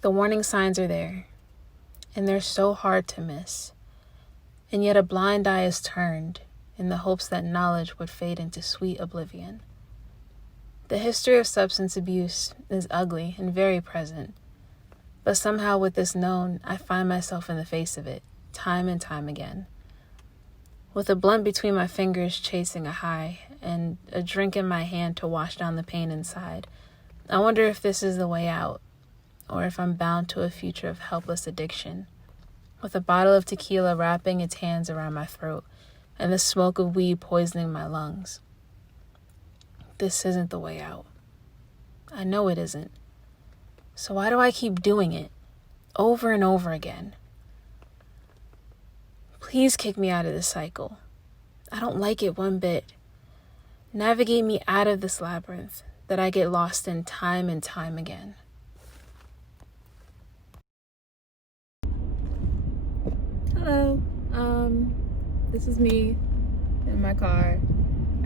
The warning signs are there, and they're so hard to miss. And yet a blind eye is turned in the hopes that knowledge would fade into sweet oblivion. The history of substance abuse is ugly and very present, but somehow with this known, I find myself in the face of it, time and time again. With a blunt between my fingers chasing a high, and a drink in my hand to wash down the pain inside, I wonder if this is the way out, or if I'm bound to a future of helpless addiction, with a bottle of tequila wrapping its hands around my throat, and the smoke of weed poisoning my lungs. This isn't the way out. I know it isn't. So why do I keep doing it, over and over again? Please kick me out of this cycle. I don't like it one bit. Navigate me out of this labyrinth that I get lost in time and time again. Hello. This is me in my car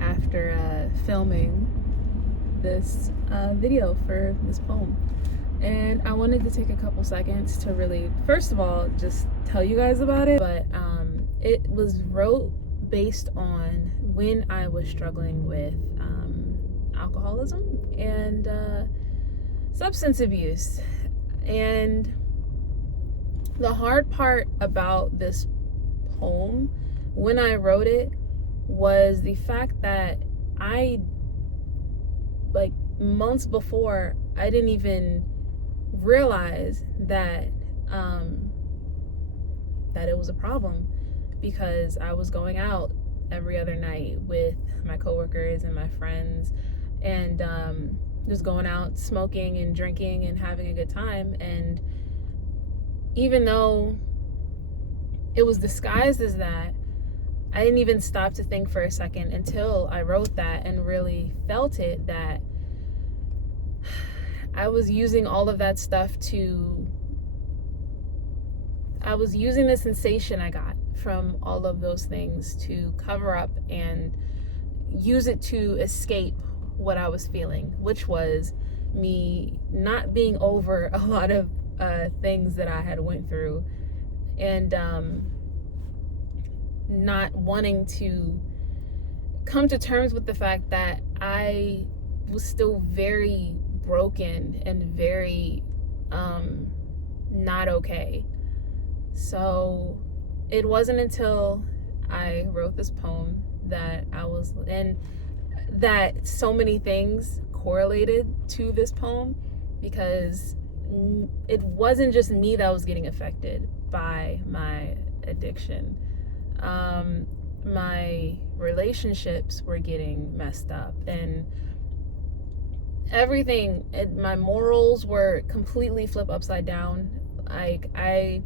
after filming this video for this poem. And I wanted to take a couple seconds to really, first of all, just tell you guys about it. But it was wrote based on when I was struggling with alcoholism and substance abuse. And the hard part about this poem, when I wrote it, was the fact that months before, I didn't even realize that that it was a problem, because I was going out every other night with my coworkers and my friends, and just going out smoking and drinking and having a good time. And even though it was disguised as that, I didn't even stop to think for a second until I wrote that and really felt it, that I was using all of that stuff I was using the sensation I got from all of those things to cover up and use it to escape what I was feeling, which was me not being over a lot of things that I had went through, and not wanting to come to terms with the fact that I was still very broken and very not okay. So it wasn't until I wrote this poem that that so many things correlated to this poem, because it wasn't just me that was getting affected by my addiction. My relationships were getting messed up, and everything, my morals were completely flipped upside down. Like, I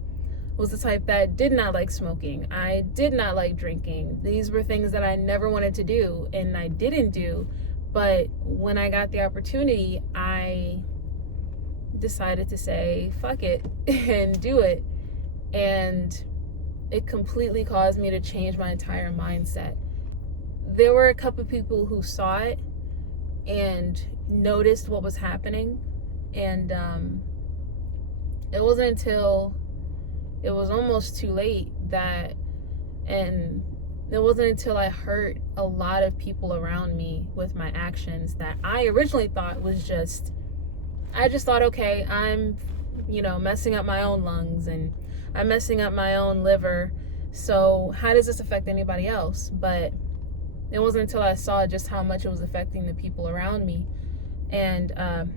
was the type that did not like smoking. I did not like drinking. These were things that I never wanted to do, and I didn't do. But when I got the opportunity, I decided to say, fuck it, and do it. And it completely caused me to change my entire mindset. There were a couple of people who saw it and noticed what was happening. And it wasn't until it was almost too late and it wasn't until I hurt a lot of people around me with my actions that I originally thought was I just thought, okay, I'm, messing up my own lungs and I'm messing up my own liver. So how does this affect anybody else? But it wasn't until I saw just how much it was affecting the people around me, and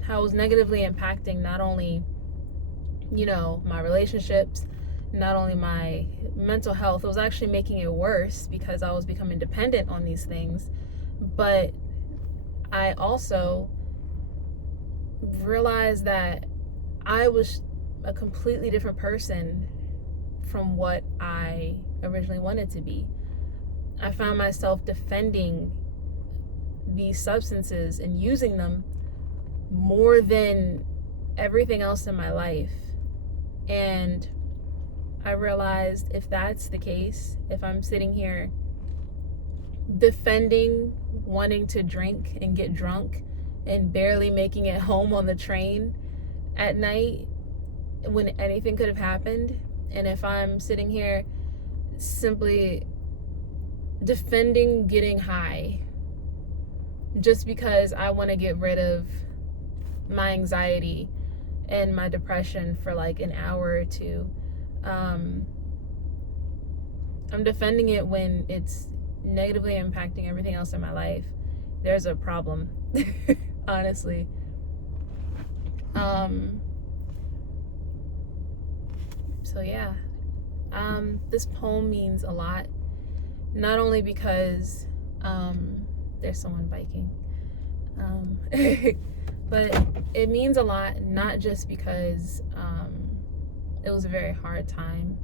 how it was negatively impacting not only, my relationships, not only my mental health. It was actually making it worse because I was becoming dependent on these things. But I also realized that I was a completely different person from what I originally wanted to be. I found myself defending these substances and using them more than everything else in my life. And I realized if that's the case, if I'm sitting here defending wanting to drink and get drunk and barely making it home on the train at night when anything could have happened, and if I'm sitting here simply defending getting high just because I want to get rid of my anxiety and my depression for like an hour or two, I'm defending it when it's negatively impacting everything else in my life. There's a problem. Honestly. So yeah, this poem means a lot, not only because there's someone biking, but it means a lot not just because it was a very hard time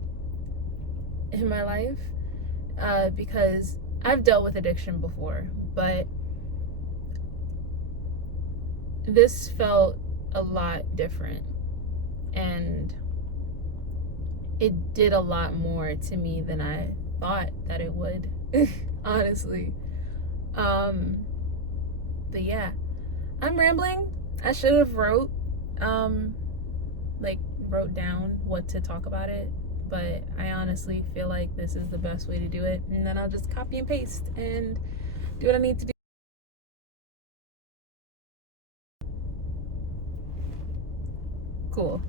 in my life, because I've dealt with addiction before, but this felt a lot different, and it did a lot more to me than I thought that it would. Honestly. But yeah, I'm rambling. I should have wrote down what to talk about it, but I honestly feel like this is the best way to do it, and then I'll just copy and paste and do what I need to do. Cool.